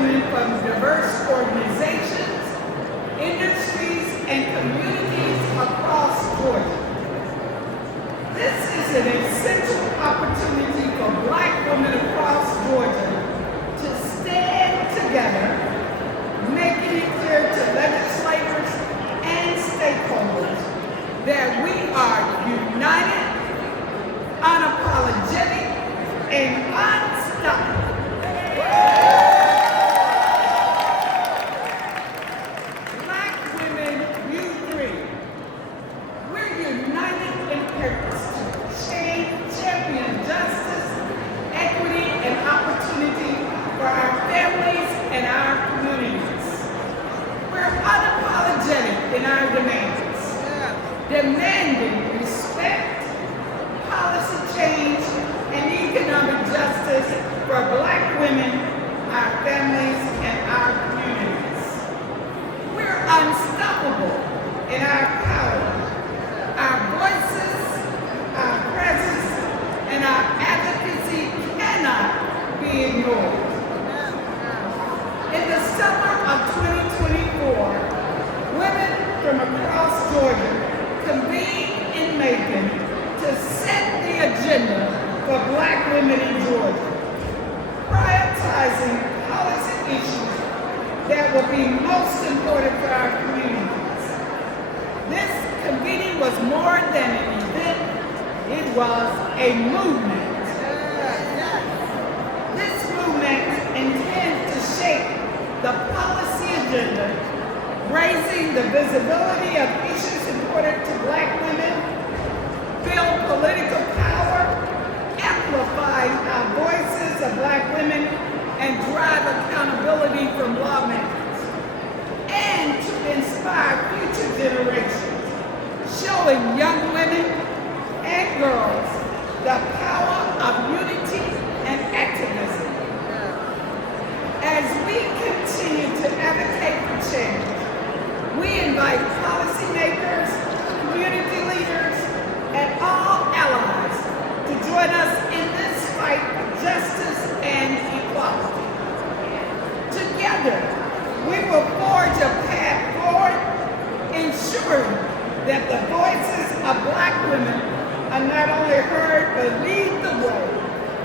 women from diverse organizations, industries, and communities across Georgia. This is an essential opportunity for Black women across Georgia to stand together, making it clear to legislators and stakeholders that we are united, unapologetic, and unstoppable. Black women, you three, we're united in purpose to champion justice, equity, and opportunity for our families and our communities. We're unapologetic in our demands, demanding respect, policy change, and economic justice for Black women, our families, and our communities. We're unstoppable in our power. Our voices, our presence, and our advocacy cannot be ignored. In the summer of 2024, women from across Georgia convened in Macon to set the agenda for Black women in Georgia, prioritizing policy issues that will be most important for our communities. This convening was more than an event, it was a movement. This movement intends to shape the policy agenda, raising the visibility of issues important to Black women, build political power, amplify our voices of Black women, and drive accountability from lawmakers, and to inspire future generations, showing young women and girls the power of unity and activism. As we continue to advocate for change, we invite policymakers, community leaders, and all allies to join us in this fight for justice and equality. Together, we will forge a path forward, ensuring that the voices of Black women are not only heard, but lead the way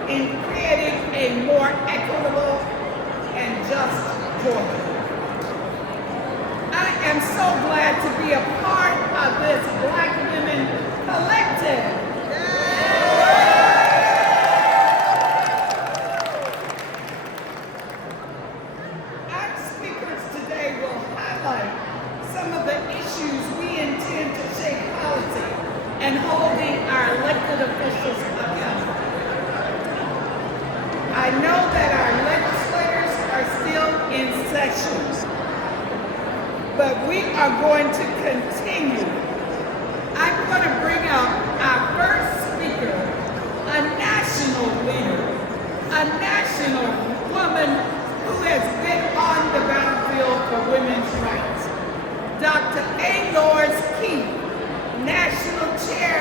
in creating a more equitable and just Georgia. I am so glad to be a part of this Black Women Collective. Our speakers today will highlight some of the issues we intend to shape policy and holding our elected officials accountable. I know that our legislators are still in session, but we are going to continue. I'm going to bring up our first speaker, a national leader, a national woman who has been on the battlefield for women's rights, Dr. Dolores Keith, National Chair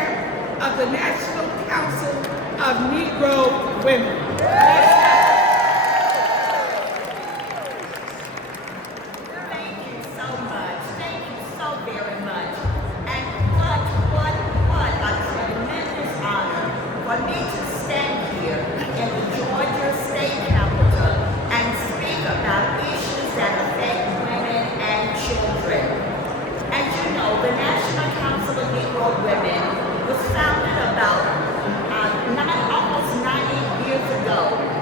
of the National Council of Negro Women. For me to stand here in the Georgia state capitol and speak about issues that affect women and children. As you know, the National Council of Negro Women was founded about almost 90 years ago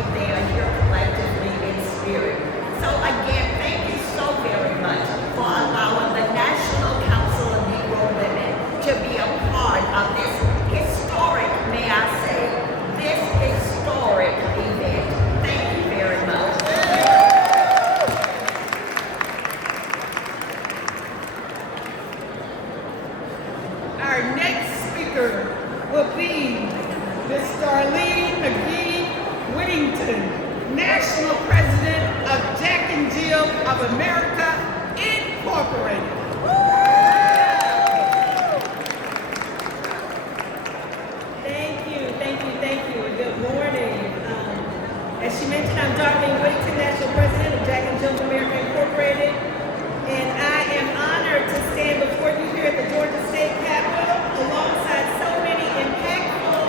you they are here collectively in spirit. So again, thank you so very much for allowing the National Council of Negro Women to be a part of this historic, may I say, this historic event. Thank you very much. Our next speaker will be Ms. Darlene McGee Whittington, National President of Jack and Jill of America, Incorporated. Thank you, and good morning. As she mentioned, I'm Darlene Whittington, National President of Jack and Jill of America, Incorporated, and I am honored to stand before you here at the Georgia State Capitol alongside so many impactful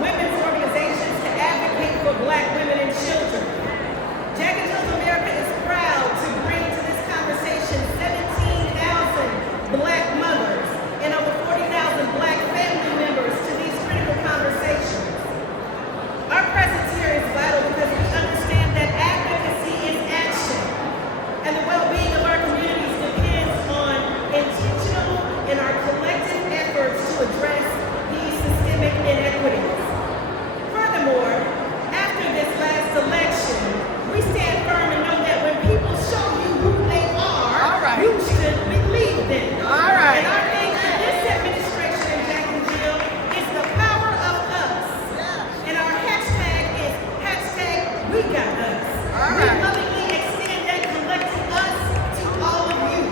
women's organizations to advocate for Black women and children. Jack and Jill of America is proud to bring to this conversation 17,000 Black mothers and over 40,000 Black family members to these critical conversations. Our presence here is vital because we understand that advocacy is action, and the well-being of our communities depends on intentional and our collective efforts to address these systemic inequities. Furthermore, after this last election, we stand firm and know that when people show you who they are, you should believe them. And our thing for this administration and Jack and Jill is the power of us. And our hashtag is #We Got Us. We lovingly extend that collective us to all of you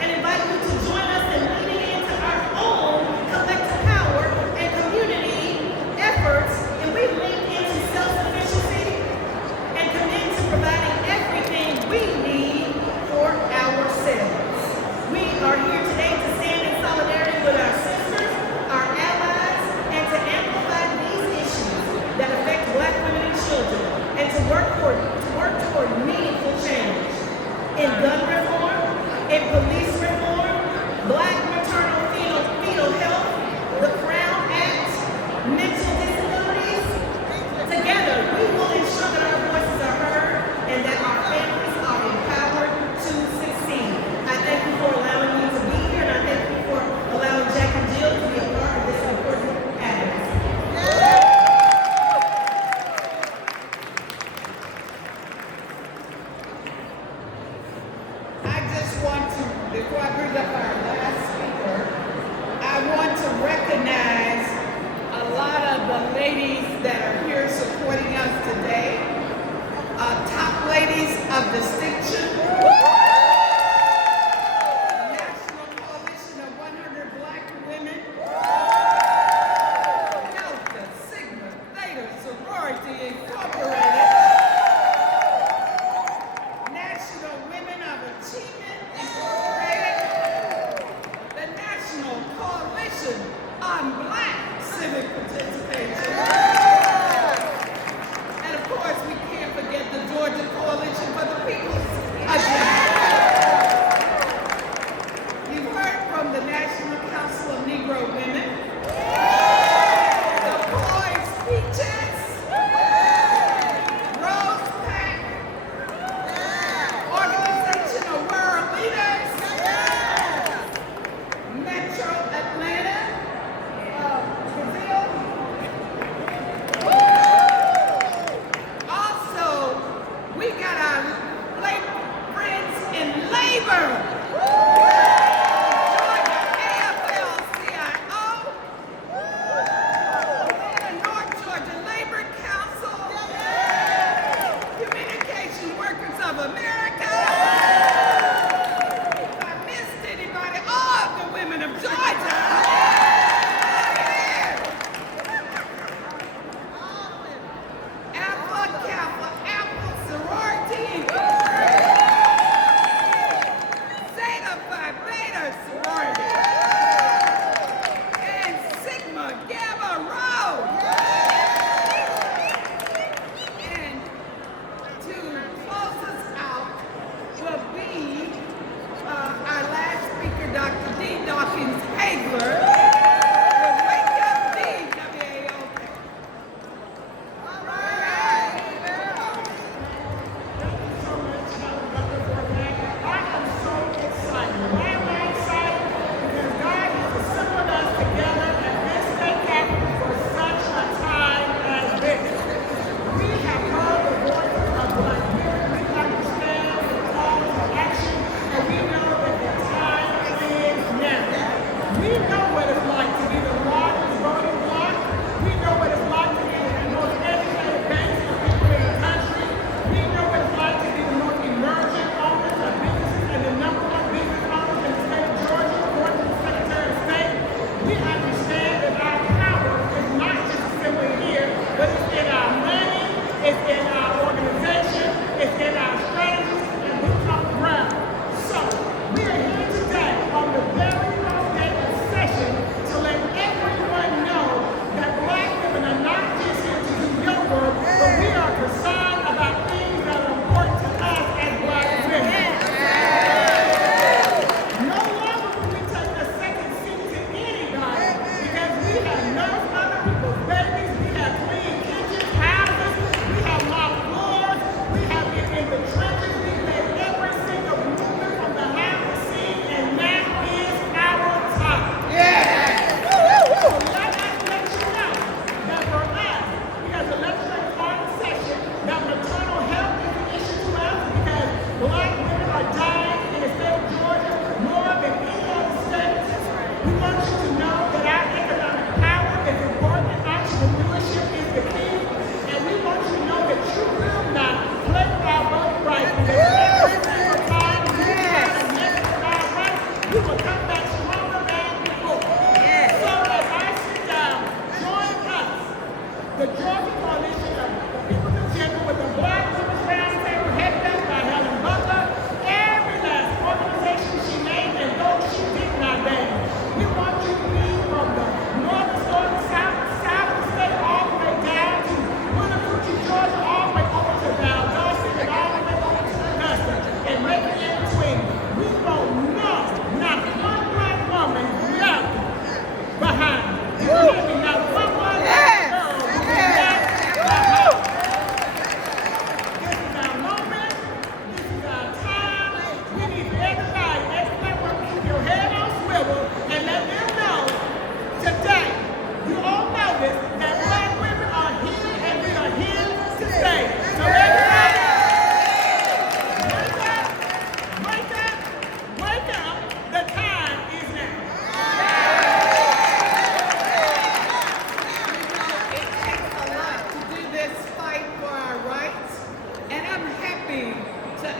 and invite you to join us in leaning into our own collective power and community efforts, and we link into self-sufficiency and commit to providing everything we need for ourselves. We are here today to stand in solidarity with our sisters, our allies, and to amplify these issues that affect Black women and children, and to work toward meaningful change in gun reform, in police reform, Black maternal fetal health, the Crown Act, mental disabilities. Together, we will ensure that our voices are heard and that our families are empowered to succeed. I thank you for allowing me to be here, and I thank you for allowing Jack and Jill to be a part of this important advocacy. I just want to, before I bring up our last speaker, I want to recognize a lot of the ladies that are here supporting us today. Top ladies of distinction. National Coalition of 100 Black Women. Delta Sigma Theta Sorority Incorporated. National Women of Achievement Incorporated. The National Coalition on Black Civic Participation. And of course, we can't forget the Georgia Coalition for the People's Agenda. You've heard from the National Council of Negro Women. The Boys Speeches. Rose Pack. Organization of World Leaders. Metro Atlanta. Brazil. Also, we got our Labor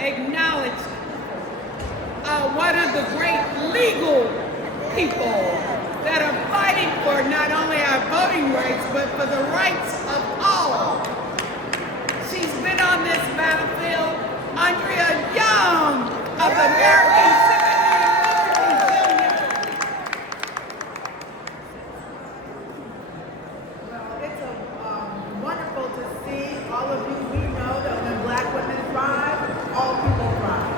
acknowledge one of the great legal people that are fighting for not only our voting rights, but for the rights of all. She's been on this battlefield, Andrea Young of the American Civil Liberties Union. Well, it's wonderful to see all of you. We know that when Black women thrive, all people thrive.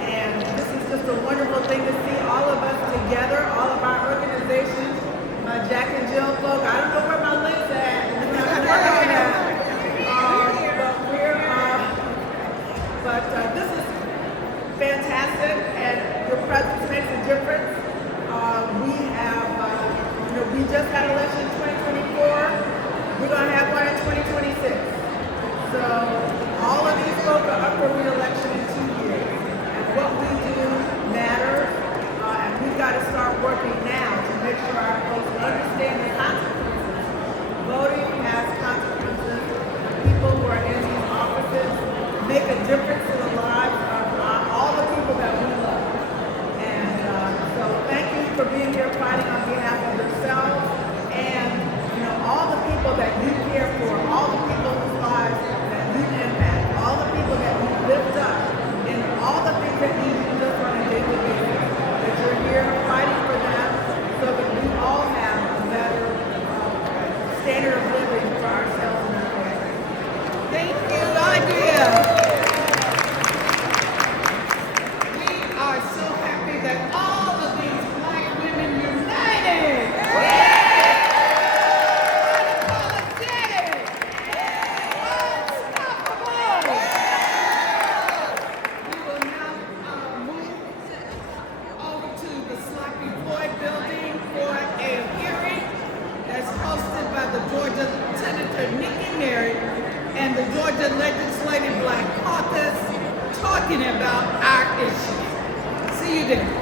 And this is just a wonderful thing to see all of us together, all of our organizations, my Jack and Jill folk. I don't know where my links at. We have to work on that. But this is fantastic, and your presence makes a difference. We just had an election in 2024. We're going to have one in 2026. So all of these folks are up for re-election in 2 years. And what we do matters, and we've got to start working now to make sure our folks understand the consequences. Voting has consequences. People who are in these offices make a difference in the lives of all the people that we love. And so thank you for being here fighting on behalf of yourselves and all the people that you care for, all the people whose lives that you impact, all the people that you lift up, and all the things that you do just on a daily basis. That you're here fighting for them so that we all have a better standard of living for ourselves and our families. Thank you, Andrea. We are so happy that all of these Black women united. Unapologetic. Unstoppable. We will now move over to the Sloppy Floyd building for a hearing that's hosted by the Georgia Senator Nikki Merritt and the Georgia Legislative Black Caucus talking about our issues. See you there.